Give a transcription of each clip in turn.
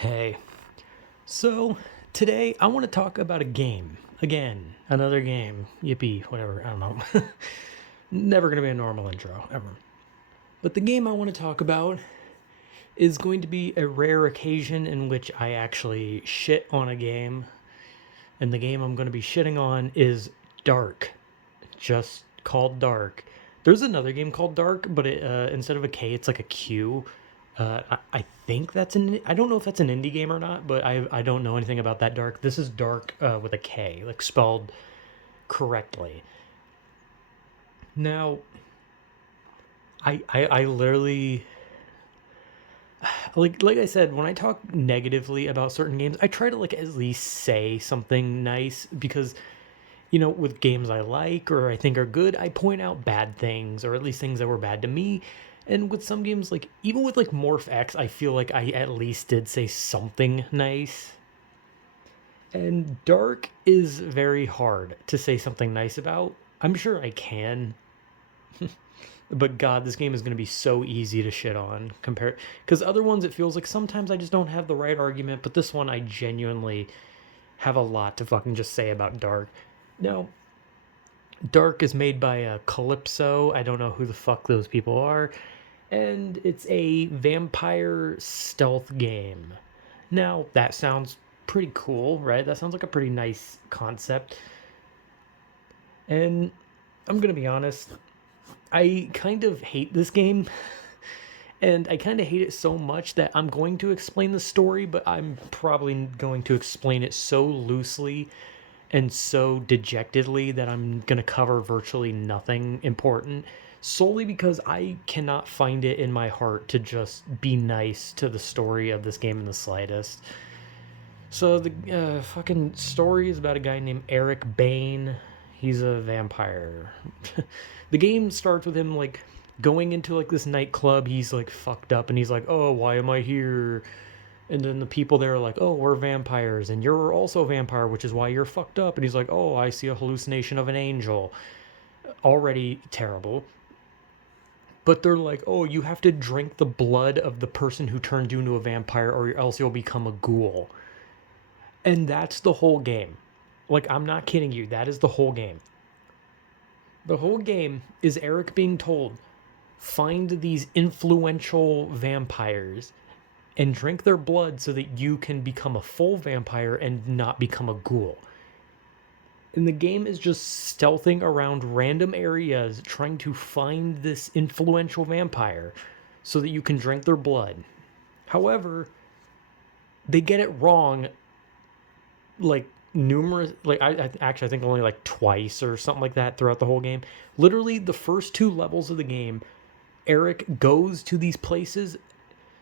Hey, so today I want to talk about a game. Again, another game. Yippee, whatever, I don't know. Never gonna be a normal intro, ever. But the game I want to talk about is going to be a rare occasion in which I actually shit on a game. And the game I'm going to be shitting on is Dark. Just called Dark. There's another game called Dark, but instead of a K, it's like a Q. I think that's an. I don't know if that's an indie game or not, but I don't know anything about that Dark. This is Dark with a K, like spelled correctly. Now, I literally like I said, when I talk negatively about certain games, I try to like at least say something nice because with games I like or I think are good, I point out bad things or at least things that were bad to me. And with some games, like even with like Morph X, I feel like I at least did say something nice. And Dark is very hard to say something nice about. I'm sure I can, but God, this game is going to be so easy to shit on compared because other ones it feels like sometimes I just don't have the right argument, but this one I genuinely have a lot to fucking just say about Dark. Now, Dark is made by Calypso. I don't know who the fuck those people are. And it's a vampire stealth game. Now, that sounds pretty cool, right? That sounds like a pretty nice concept. And I'm going to be honest, I kind of hate this game. And I kind of hate it so much that I'm going to explain the story, but I'm probably going to explain it so loosely and so dejectedly that I'm going to cover virtually nothing important solely because I cannot find it in my heart to just be nice to the story of this game in the slightest. So the fucking story is about a guy named Eric Bain. He's a vampire. The game starts with him like going into like this nightclub. He's like fucked up and he's like, "Oh, why am I here?" And then the people there are like, "Oh, we're vampires, and you're also a vampire, which is why you're fucked up." And he's like, "Oh, I see a hallucination of an angel." Already terrible. But they're like, "Oh, you have to drink the blood of the person who turned you into a vampire, or else you'll become a ghoul." And that's the whole game. Like, I'm not kidding you. That is the whole game. The whole game is Eric being told, find these influential vampires and drink their blood so that you can become a full vampire and not become a ghoul. And the game is just stealthing around random areas trying to find this influential vampire so that you can drink their blood. However, they get it wrong like numerous I think only like twice or something like that throughout the whole game. Literally the first two levels of the game, Eric goes to these places,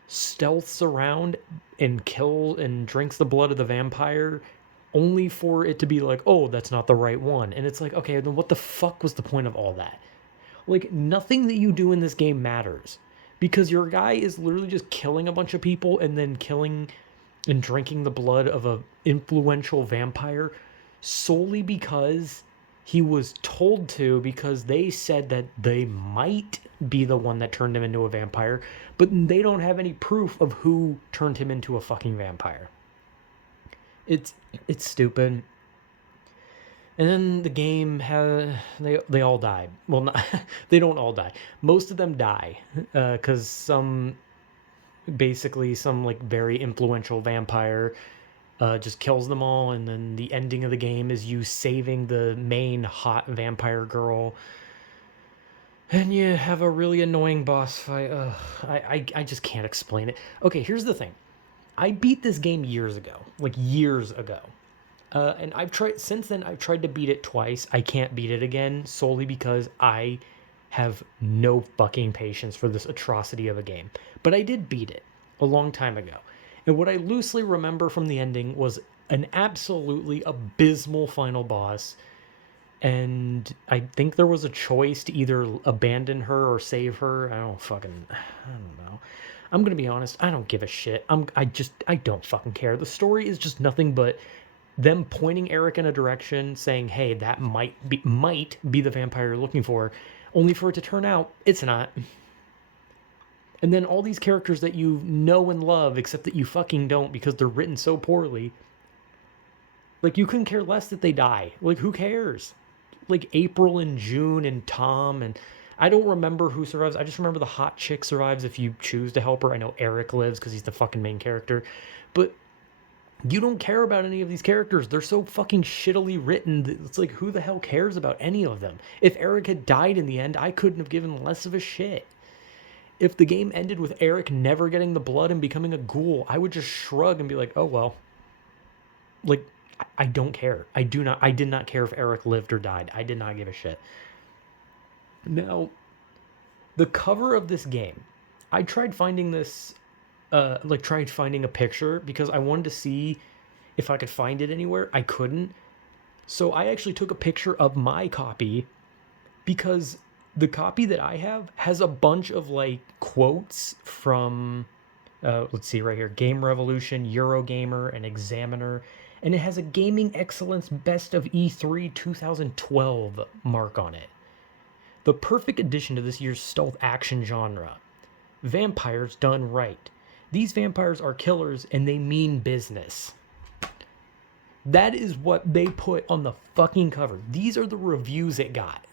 stealths around and kills and drinks the blood of the vampire only for it to be like, "Oh, that's not the right one." And it's like, okay, then what the fuck was the point of all that? Like, nothing that you do in this game matters because your guy is literally just killing a bunch of people and then killing and drinking the blood of a influential vampire solely because he was told to, because they said that they might be the one that turned him into a vampire, but they don't have any proof of who turned him into a fucking vampire. It's it's stupid. And then the game has they all die. Well, not, they don't all die. Most of them die because some like very influential vampire just kills them all, and then the ending of the game is you saving the main hot vampire girl, and you have a really annoying boss fight. I just can't explain it. Okay, here's the thing. I beat this game years ago, like years ago. And I've tried since then. I've tried to beat it twice. I can't beat it again solely because I have no fucking patience for this atrocity of a game. But I did beat it a long time ago. And what I loosely remember from the ending was an absolutely abysmal final boss. And I think there was a choice to either abandon her or save her. I don't know. I'm gonna be honest. I don't give a shit. I don't fucking care. The story is just nothing but them pointing Eric in a direction, saying, "Hey, that might be the vampire you're looking for," only for it to turn out it's not. And then all these characters that you know and love, except that you fucking don't because they're written so poorly. Like, you couldn't care less that they die. Like, who cares? Like, April and June and Tom, and I don't remember who survives. I just remember the hot chick survives if you choose to help her. I know Eric lives because he's the fucking main character. But you don't care about any of these characters. They're so fucking shittily written that it's like, who the hell cares about any of them? If Eric had died in the end, I couldn't have given less of a shit. If the game ended with Eric never getting the blood and becoming a ghoul, I would just shrug and be like, oh well. Like, I don't care. I did not care if Eric lived or died. I did not give a shit. Now, the cover of this game, I tried finding this, tried finding a picture because I wanted to see if I could find it anywhere. I couldn't. So I actually took a picture of my copy because the copy that I have has a bunch of like quotes from, let's see right here, Game Revolution, Eurogamer, and Examiner, and it has a Gaming Excellence Best of E3 2012 mark on it. The perfect addition to this year's stealth action genre. Vampires done right. These vampires are killers and they mean business. That is what they put on the fucking cover. These are the reviews it got.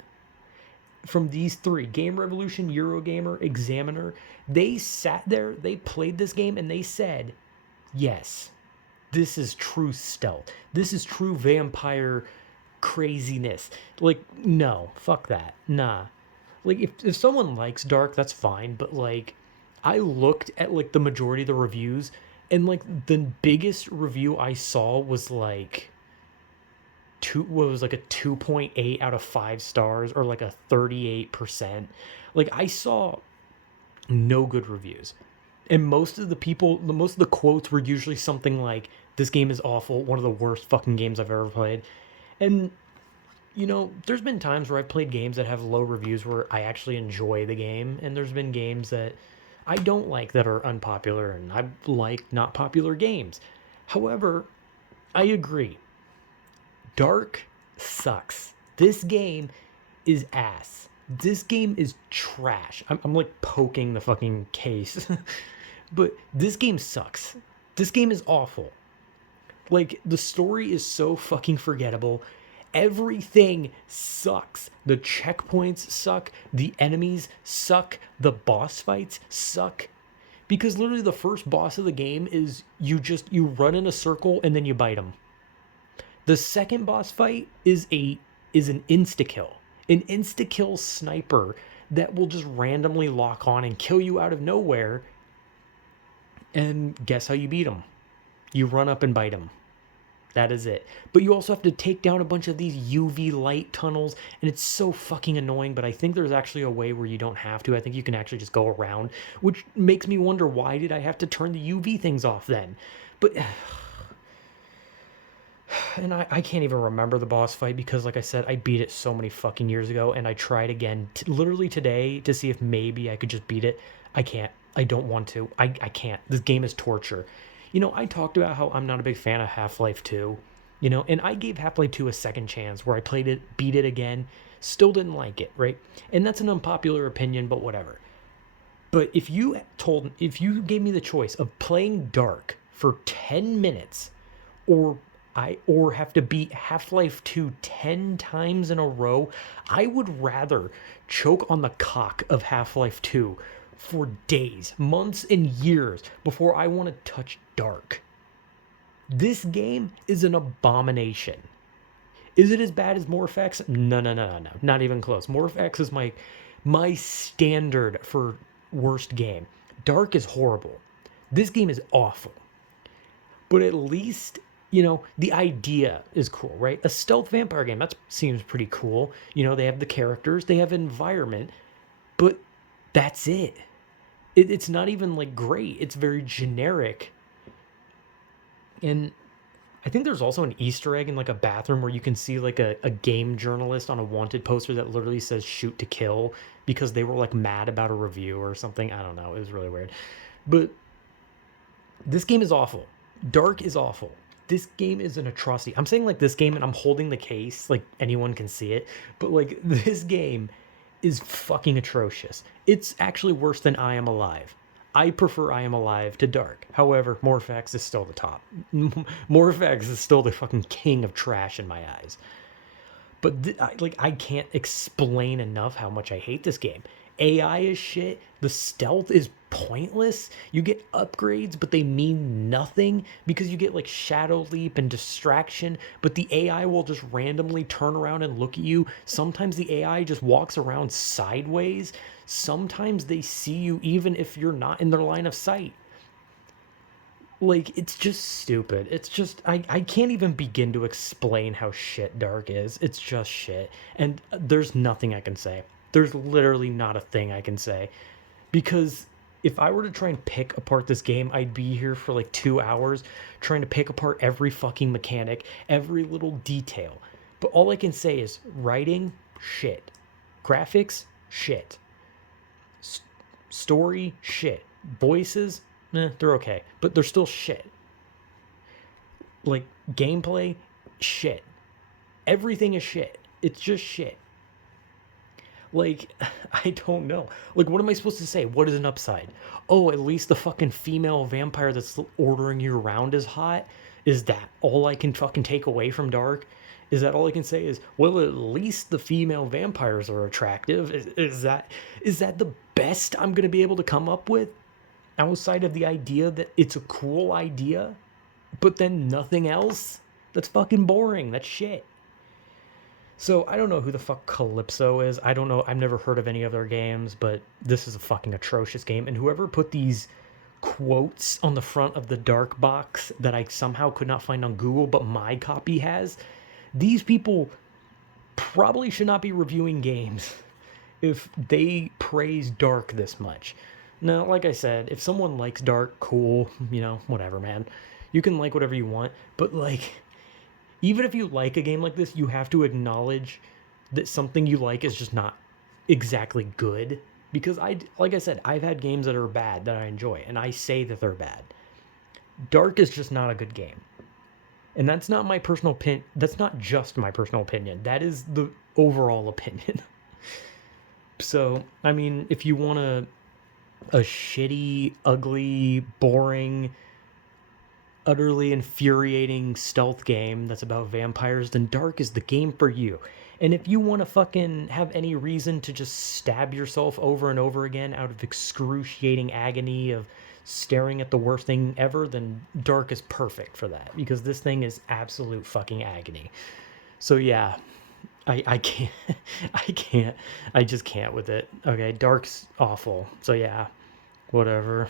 From these three, Game Revolution, Eurogamer, Examiner, they sat there, they played this game, and they said, yes, this is true stealth. This is true vampire craziness. Like, no, fuck that. Nah. Like, if someone likes Dark, that's fine, but, like, I looked at, like, the majority of the reviews, and, like, the biggest review I saw was, like, a 2.8 out of 5 stars, or like a 38%. Like, I saw no good reviews, and most of the quotes were usually something like, this game is awful, one of the worst fucking games I've ever played. And you know, there's been times where I've played games that have low reviews where I actually enjoy the game, and there's been games that I don't like that are unpopular, and I like not popular games. However, I agree, Dark sucks. This game is ass. This game is trash. I'm like poking the fucking case. But this game sucks. This game is awful. Like, the story is so fucking forgettable. Everything sucks. The checkpoints suck. The enemies suck. The boss fights suck. Because literally the first boss of the game is you run in a circle and then you bite them. The second boss fight is an insta-kill. An insta-kill sniper that will just randomly lock on and kill you out of nowhere. And guess how you beat him? You run up and bite him. That is it. But you also have to take down a bunch of these UV light tunnels, and it's so fucking annoying, but I think there's actually a way where you don't have to. I think you can actually just go around, which makes me wonder, why did I have to turn the UV things off then? But and I can't even remember the boss fight because, like I said, I beat it so many fucking years ago, and I tried again literally today to see if maybe I could just beat it. I can't. I don't want to. I can't. This game is torture. You know, I talked about how I'm not a big fan of Half-Life 2, you know, and I gave Half-Life 2 a second chance where I played it, beat it again, still didn't like it, right? And that's an unpopular opinion, but whatever. But if you gave me the choice of playing Dark for 10 minutes or have to beat Half-Life 2 10 times in a row, I would rather choke on the cock of Half-Life 2 for days, months, and years before I want to touch Dark. This game is an abomination. Is it as bad as Morphex? No. Not even close. Morphex is my standard for worst game. Dark is horrible. This game is awful. But at least, you know, the idea is cool, right? A stealth vampire game, that seems pretty cool. You know, they have the characters, they have environment, but that's it. It's not even, like, great. It's very generic. And I think there's also an Easter egg in, like, a bathroom where you can see, like, a game journalist on a wanted poster that literally says shoot to kill because they were, like, mad about a review or something. I don't know. It was really weird. But this game is awful. Dark is awful. This game is an atrocity. I'm saying, like, this game, and I'm holding the case, like, anyone can see it. But, like, this game is fucking atrocious. It's actually worse than I Am Alive. I prefer I Am Alive to Dark. However, Morphex is still the top. Morphex is still the fucking king of trash in my eyes. But I can't explain enough how much I hate this game. AI is shit. The stealth is pointless. You get upgrades, but they mean nothing because you get like Shadow Leap and Distraction, but the AI will just randomly turn around and look at you. Sometimes the AI just walks around sideways. Sometimes they see you even if you're not in their line of sight. Like, it's just stupid. It's just I can't even begin to explain how shit Dark is. It's just shit. And there's nothing I can say. There's literally not a thing I can say. Because if I were to try and pick apart this game, I'd be here for like 2 hours trying to pick apart every fucking mechanic, every little detail. But all I can say is writing, shit. Graphics, shit. Story, shit. Voices, they're okay, but they're still shit. Like, gameplay, shit. Everything is shit. It's just shit. Like, I don't know. Like, what am I supposed to say? What is an upside? Oh, at least the fucking female vampire that's ordering you around is hot? Is that all I can fucking take away from Dark? Is that all I can say is, well, at least the female vampires are attractive? Is that the best I'm gonna be able to come up with? Outside of the idea that it's a cool idea, but then nothing else? That's fucking boring. That's shit. So I don't know who the fuck Calypso is. I don't know. I've never heard of any of their games, but this is a fucking atrocious game. And whoever put these quotes on the front of the Dark box that I somehow could not find on Google, but my copy has, these people probably should not be reviewing games if they praise Dark this much. Now, like I said, if someone likes Dark, cool, whatever, man. You can like whatever you want, but like, even if you like a game like this, you have to acknowledge that something you like is just not exactly good. Because like I said, I've had games that are bad that I enjoy, and I say that they're bad. Dark is just not a good game. And that's not my personal opinion. That's not just my personal opinion. That is the overall opinion. So, I mean, if you want a shitty, ugly, boring, utterly infuriating stealth game that's about vampires, then Dark is the game for you. And if you want to fucking have any reason to just stab yourself over and over again out of excruciating agony of staring at the worst thing ever, then Dark is perfect for that, because this thing is absolute fucking agony. So yeah, I can't, I just can't with it. Okay, Dark's awful. So yeah, whatever.